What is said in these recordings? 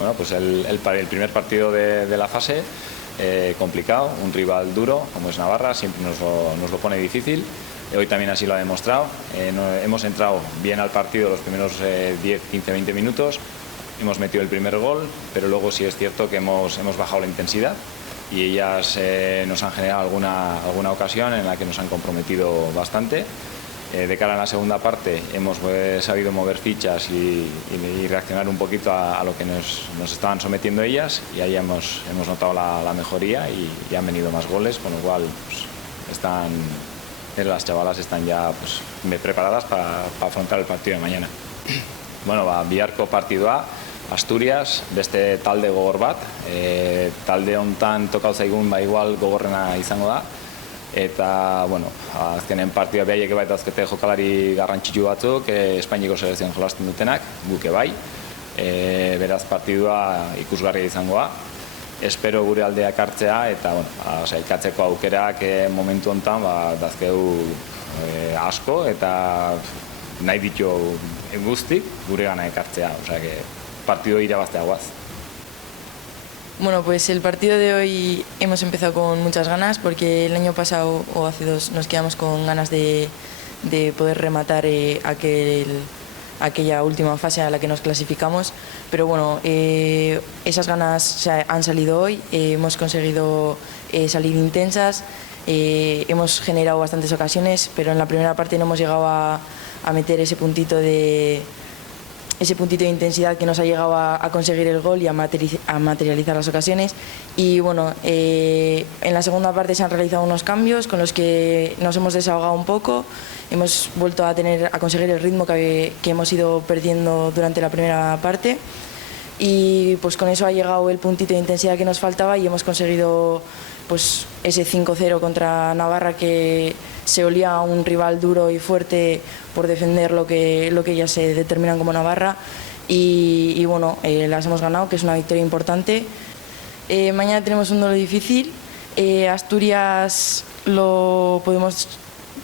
Bueno, pues el primer partido de la fase, complicado, un rival duro como es Navarra, siempre nos lo pone difícil. Hoy también así lo ha demostrado. Hemos entrado bien al partido los primeros 10, 15, 20 minutos. Hemos metido el primer gol, pero luego sí es cierto que hemos bajado la intensidad y ellas nos han generado alguna ocasión en la que nos han comprometido bastante. De cara a la segunda parte hemos sabido mover fichas y reaccionar un poquito a lo que nos estaban sometiendo ellas, y ahí hemos notado la mejoría y han venido más goles, con lo cual pues, las chavalas están ya pues, preparadas para afrontar el partido de mañana. Bueno, biharko partidua Asturias, beste talde gogor bat, talde hontan tokau zaigun igual gogorrena izango da. Eta, bueno, azkenen partida behaiek bai dauzkete jokalari garrantzitsu batzuk, Espainiako selekzioan jolasten dutenak, guke bai. Beraz partidua ikusgarria izangoa. Espero gure aldeak hartzea eta, bueno, sailkatzeko aukerak momentu hontan dazkegu asko eta nahi ditu guztik gure gana ekartzea, osea que partido irabaztea guaz. Bueno, pues el partido de hoy hemos empezado con muchas ganas porque el año pasado o hace 2 nos quedamos con ganas de poder rematar aquella última fase a la que nos clasificamos, pero bueno, esas ganas han salido hoy, hemos conseguido salir intensas, hemos generado bastantes ocasiones, pero en la primera parte no hemos llegado a meter ese puntito de intensidad que nos ha llegado a conseguir el gol y a materializar las ocasiones. Y bueno, en la segunda parte se han realizado unos cambios con los que nos hemos desahogado un poco, hemos vuelto a conseguir el ritmo que hemos ido perdiendo durante la primera parte, y pues con eso ha llegado el puntito de intensidad que nos faltaba y hemos conseguido pues ese 5-0 contra Navarra, que se olía a un rival duro y fuerte por defender lo que ellas se determinan como Navarra, y bueno, las hemos ganado, que es una victoria importante. Mañana tenemos un duelo difícil. Asturias lo podemos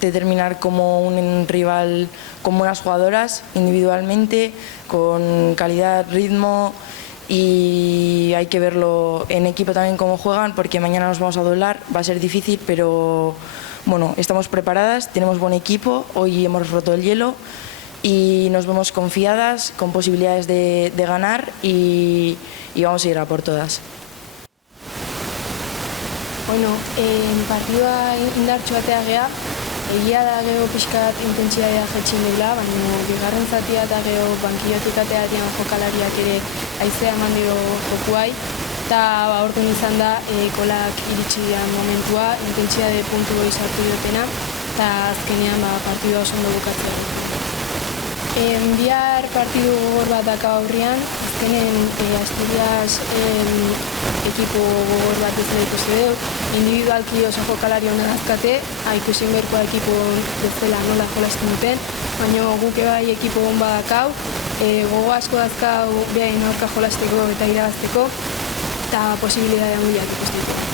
determinar como un rival con buenas jugadoras individualmente, con calidad, ritmo, y hay que verlo en equipo también cómo juegan, porque mañana nos vamos a doblar, va a ser difícil, pero bueno, estamos preparadas, tenemos buen equipo, hoy hemos roto el hielo y nos vemos confiadas, con posibilidades de ganar, y vamos a ir a por todas. Bueno, partidua indartsu atea gea, egia da gero pixkat intentsiadea jetxin dela, baina bigarren zatia eta gero bankillatik ateatean jokalariak ere haizea eman dio jokuai, eta orduan izan da kolak iritsi dian momentua, intentsiade puntu hori sartu diotena, eta azkenean partidua oso ondo bukatzea. Bihar partidu gogor bat daka aurrian, azkenen Asturias ekipo gogor bat bezala ikusi dugu, individualki oso jokalari hona dazkate, ikusi berkoa ekipo bezala nola jolasten duten, baina guk bai ekipo hon badakau, gogo asko dazkau behain aurka jolasteko eta irabazteko, eta posibilitatea handiak ikusten dut.